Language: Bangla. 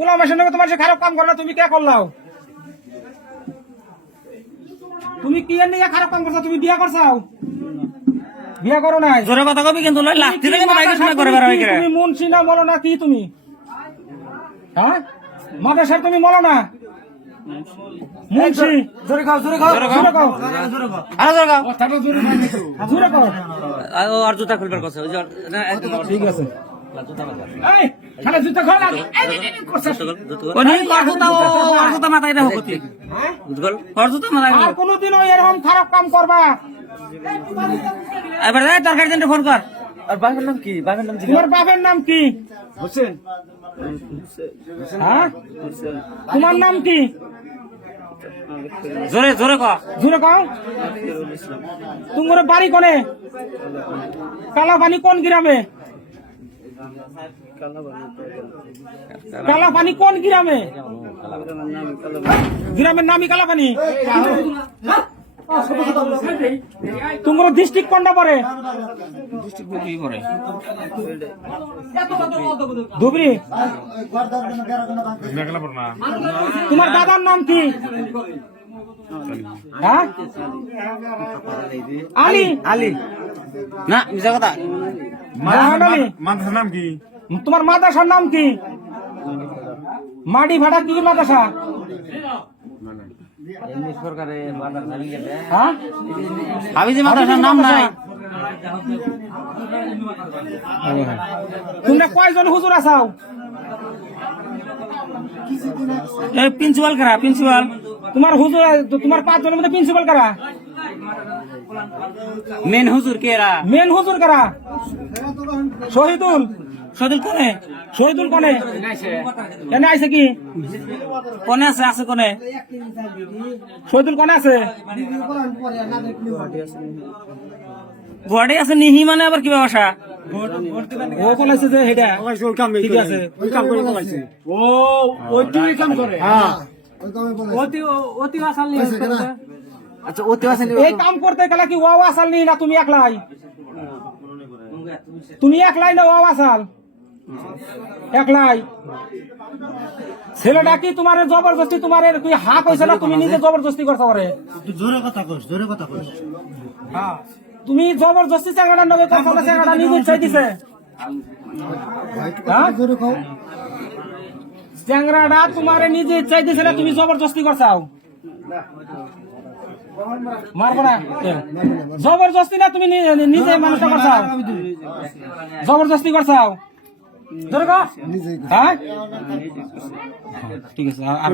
পোলা মাসের নামে তোমার সে খারাপ কাম করে না, তুমি কে করলাও? তুমি কি এর নিয়ে খারাপ কাম করছো? তুমি বিয়া করছাও? বিয়া করো নাই? জোরে কথা কবি কিন্তু লাগতে কিন্তু বাইকে সময় করে বের হয়ে গেলে তুমি মুন্সি না বলো না কি তুমি? হ্যাঁ মাদ্রাসার তুমি বলো না মুন্সি? জোরে খাও জোরে খাও জোরে খাও আরে জোরে গাও জোরে খাও। আর জুতা খুলবার কথা ওই যে ঠিক আছে এই খালি জুতা খোল আর করছস কোনি জুতা আর জুতা মাথায় রাখো কতি বুঝগল আর জুতা মাথায় আর কোনোদিনও এরকম খারাপ কাম করবা? এবার এই তরকারি দিন ফোন কর আর বাবার নাম কি? বাবার নাম তোমার বাবার নাম কি? হোসেন। হ্যাঁ তোমার নাম কি? জোরে জোরে কর জোরে কও। তোমার বাড়ি কোনে? কালাপানি কোন গ্রামে? কালাপানি কোন গ্রামে? গ্রামের নামই কালাপানি। তোমার ডিস্ট্রিক্ট কোনটা পড়ে? ধুবড়ি। তোমার দাদার নাম কি? হ্যাঁ আলী। আলী না মিছা কথা মোহাম্মদ আলী। মাদ্রাসার নাম কি? তোমার মাদ্রাসার নাম কি? মাটি ভাড়া কি মাদ্রাসা? হ্যাঁ আমি যে মাদ্রাসার নাম নাই তোমরা কয়জন হুজুর আছাও? এই প্রিন্সিপাল কারা প্রিন্সিপাল তোমার হুজুর তোমার 5 জনের মধ্যে প্রিন্সিপাল কারা? মেন হুজুর কেরা মেন হুজুর কারা? শহীদুল। সদুল কোনে শহীদুল কোনে? এনে আইছে কি? কোনে আছে আছে কোনে শহীদুল কোনে আছে? গুয়াহাটি আছে নিহি মানে আবার কি ব্যবসা ও বলেছে যে এটা ওই কাম ঠিক আছে। ওই কাম করে বলাইছে। ও ওই টিভি কাম করে। হ্যাঁ আচ্ছা ওতে আসেন এই কাম করতে গেলে কি ও আসাল নি না তুমি একলাই? তুমি একলাই না ও আসাল? একলাই। ছেলেটা কি তোমার জবরদস্তি তোমার কি হাক হয়েছে না তুমি নিজে জবরদস্তি করতে পারে? জোরে কথা কইস, জোরে কথা কইস। তুমি জবরদস্তি চাকরাটা নবে করছো না চাকরাটা নিজে চাই দিছে? চ্যাংরাটা তোমার নিজে চাই দিছে না তুমি জবরদস্তি করছাও? মারবো না জবরদস্তি না তুমি নিজে মানুষটা করছাও? জবরদস্তি করছাও? হ্যাঁ ঠিক আছে আর